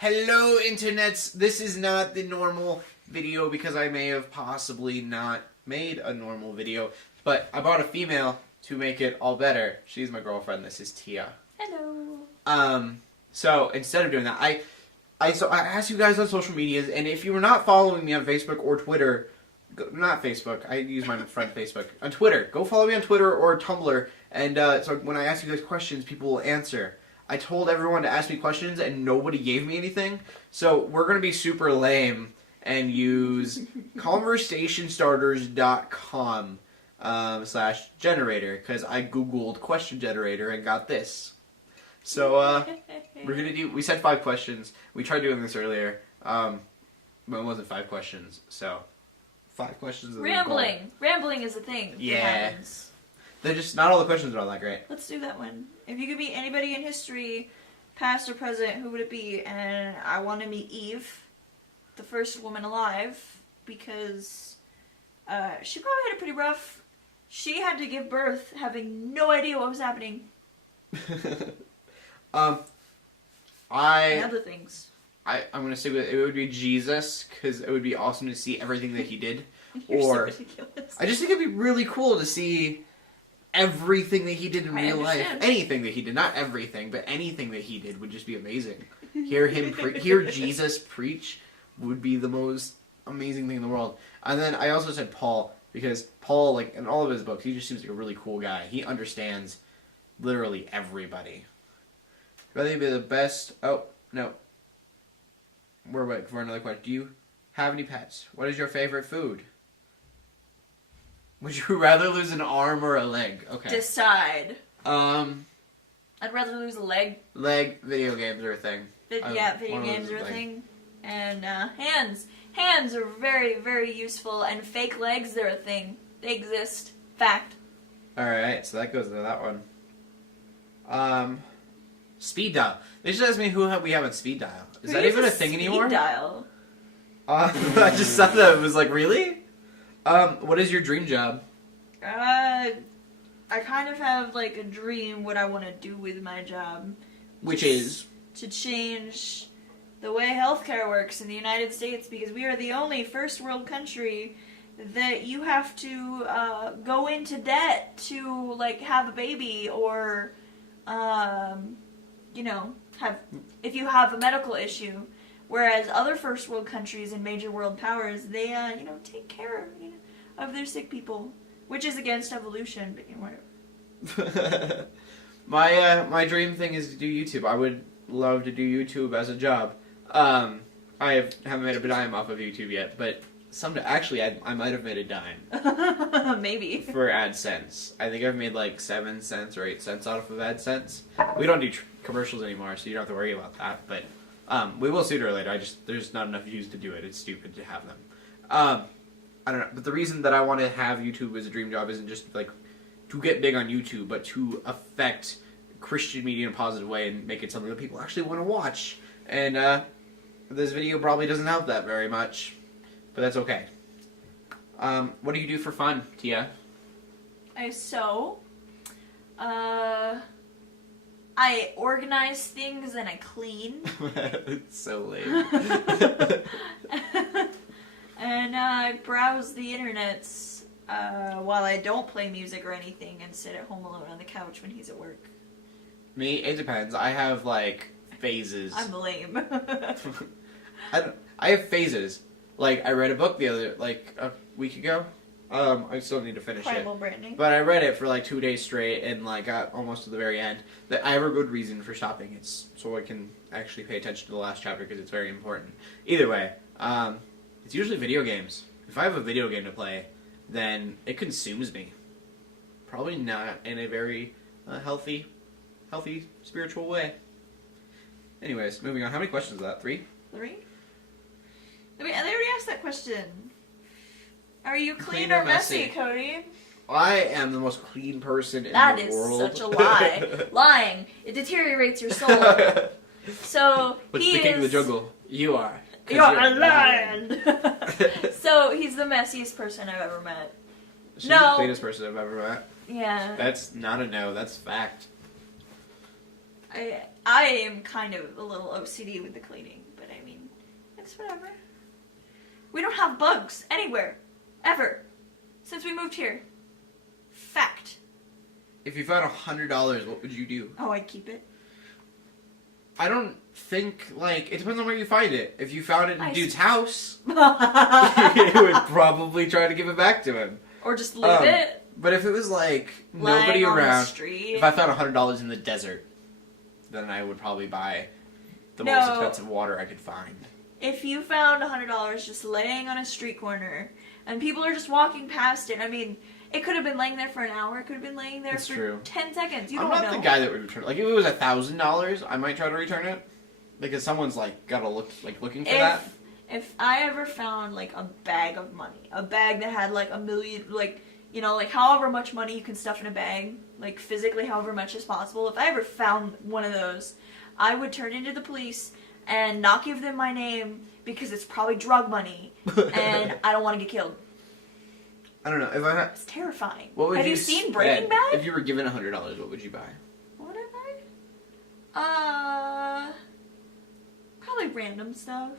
Hello, internets. This is not the normal video because I may have possibly not made a normal video, but I brought a female to make it all better. She's my girlfriend. This is Tia. Hello. So instead of doing that, I asked you guys on social medias, and if you were not following me on Facebook or Twitter, not Facebook, I use my friend Facebook, on Twitter, go follow me on Twitter or Tumblr, and so when I ask you guys questions, people will answer. I told everyone to ask me questions, and nobody gave me anything, so we're going to be super lame and use conversationstarters.com /generator, because I googled question generator and got this. So, we said 5 questions. We tried doing this earlier, but it wasn't 5 questions, so 5 questions. Rambling is a thing. Yeah. They're just, not all the questions are all that great. Let's do that one. If you could meet anybody in history, past or present, who would it be? And I want to meet Eve, the first woman alive, because she probably had it pretty rough. She had to give birth having no idea what was happening. And other things. I'm going to say it would be Jesus, because it would be awesome to see everything that he did. You're or so ridiculous. I just think it'd be really cool to see everything that he did in real life. Anything that he did. Not everything, but anything that he did would just be amazing. Hear Jesus preach would be the most amazing thing in the world. And then I also said Paul, because Paul, like, in all of his books, he just seems like a really cool guy. He understands literally everybody. Rather be the best... Oh, no. We're waiting for another question. Do you have any pets? What is your favorite food? Would you rather lose an arm or a leg? Okay. Decide. I'd rather lose a leg. Video games are a thing. Video games are a thing. And hands. Hands are very, very useful. And fake legs, they're a thing. They exist. Fact. Alright, so that goes to that one. Speed dial. They just asked me who we have on speed dial. Is that even a thing anymore? Speed dial? I just thought that it was like, really? What is your dream job? I kind of have like a dream what I want to do with my job. Which is? To change the way healthcare works in the United States, because we are the only first world country that you have to go into debt to like have a baby or if you have a medical issue, whereas other first world countries and major world powers, they take care of their sick people, which is against evolution, but whatever. My dream thing is to do YouTube. I would love to do YouTube as a job. I haven't made a dime off of YouTube yet, but someday, actually, I might have made a dime. Maybe. For AdSense. I think I've made like 7 cents or 8 cents off of AdSense. We don't do commercials anymore, so you don't have to worry about that, but we will sooner or later. There's not enough views to do it. It's stupid to have them. I don't know, but the reason that I want to have YouTube as a dream job isn't just like to get big on YouTube, but to affect Christian media in a positive way and make it something that people actually want to watch. And this video probably doesn't help that very much, but that's okay. What do you do for fun, Tia? I sew. I organize things and I clean. It's so lame. And I browse the internets while I don't play music or anything and sit at home alone on the couch when he's at work. Me, it depends. I have like phases. I'm lame. I have phases. Like, I read a book a week ago. I still need to finish Primal it. branding. But I read it for like 2 days straight and like got almost to the very end. I have a good reason for stopping. It's so I can actually pay attention to the last chapter because it's very important. Either way, it's usually video games. If I have a video game to play, then it consumes me. Probably not in a very healthy, spiritual way. Anyways, moving on. How many questions is that? 3? 3? I mean, they already asked that question. Are you clean or messy, Cody? I am the most clean person in the world. That is such a lie. Lying. It deteriorates your soul. So, What's the king of the jungle? You are. You're a lion! So, he's the messiest person I've ever met. She's the cleanest person I've ever met. Yeah. That's not a no, that's fact. I am kind of a little OCD with the cleaning, but I mean, it's whatever. We don't have bugs anywhere, ever, since we moved here. Fact. If you found $100, what would you do? Oh, I'd keep it. I don't think, like, it depends on where you find it. If you found it in a dude's house, you would probably try to give it back to him. Or just leave it. But if it was, like, lying nobody on around, the street. if I found $100 in the desert, then I would probably buy the most expensive water I could find. If you found $100 just laying on a street corner, and people are just walking past it, I mean, it could have been laying there for an hour. It could have been laying there for 10 seconds. You don't know. I'm not the guy that would return it. Like, if it was $1,000, I might try to return it. Because someone's, like, gotta look, like, looking for that. If I ever found, like, a bag of money, a bag that had, like, $1 million, like, you know, like, however much money you can stuff in a bag, like, physically however much as possible, if I ever found one of those, I would turn into the police and not give them my name because it's probably drug money, and I don't want to get killed. I don't know. If I It's terrifying. What would Have you seen Breaking Bad? If you were given $100, what would you buy? What would I buy? Probably random stuff.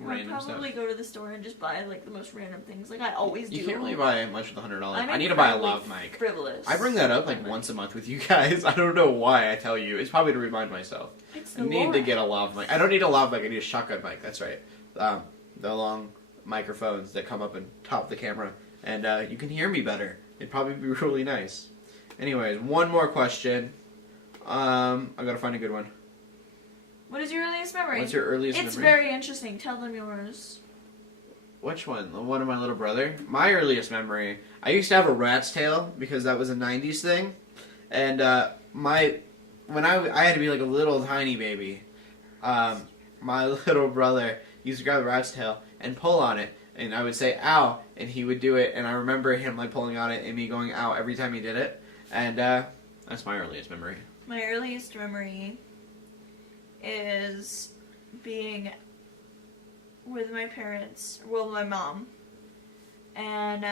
Random I'd probably go to the store and just buy, like, the most random things, like I always do. You can't really buy much with $100. I'm I need to buy a lav mic. Frivolous. I bring that up, like, once a month with you guys. I don't know why I tell you. It's probably to remind myself. I need to get a lav mic. I don't need a lav mic. I need a shotgun mic. That's right. The long microphones that come up and top the camera. And you can hear me better. It'd probably be really nice. Anyways, one more question. I gotta find a good one. What is your earliest memory? What's your earliest memory? It's very interesting. Tell them yours. Which one? The one of my little brother? My earliest memory. I used to have a rat's tail because that was a 90s thing. And when I had to be like a little tiny baby, my little brother used to grab a rat's tail and pull on it. And I would say, ow, and he would do it. And I remember him like pulling on it and me going, ow, every time he did it. And that's my earliest memory. My earliest memory is being with my parents, well, my mom. And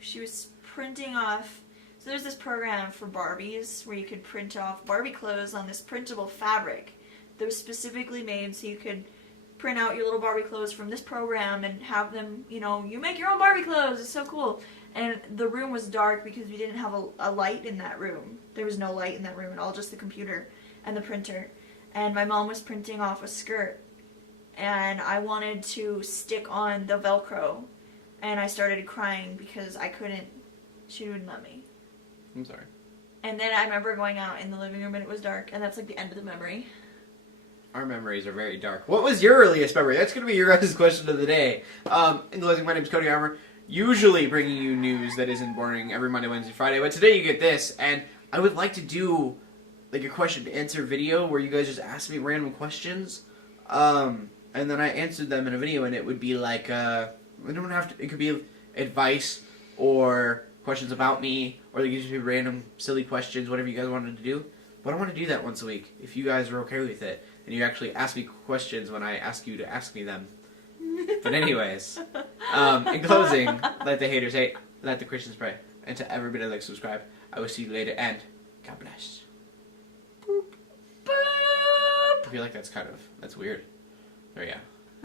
she was printing off, so there's this program for Barbies where you could print off Barbie clothes on this printable fabric that was specifically made so you could print out your little Barbie clothes from this program and have them, you know, you make your own Barbie clothes. It's so cool. And the room was dark because we didn't have a light in that room. There was no light in that room at all, just the computer and the printer. And my mom was printing off a skirt. And I wanted to stick on the Velcro. And I started crying because I couldn't. She wouldn't let me. I'm sorry. And then I remember going out in the living room and it was dark. And that's like the end of the memory. Our memories are very dark. What was your earliest memory? That's going to be your guys' question of the day. In closing, my name is Cody Armour. Usually bringing you news that isn't boring every Monday, Wednesday, Friday. But today you get this. And I would like to do like a question to answer video where you guys just ask me random questions. And then I answered them in a video and it would be like, we don't have to, it could be advice or questions about me, or they could just be random silly questions, whatever you guys wanted to do. But I want to do that once a week, if you guys are okay with it. And you actually ask me questions when I ask you to ask me them. But anyways, in closing, let the haters hate, let the Christians pray. And to everybody that likes to subscribe, I will see you later, and God bless. Boop. Boop. I feel like that's weird. There, yeah.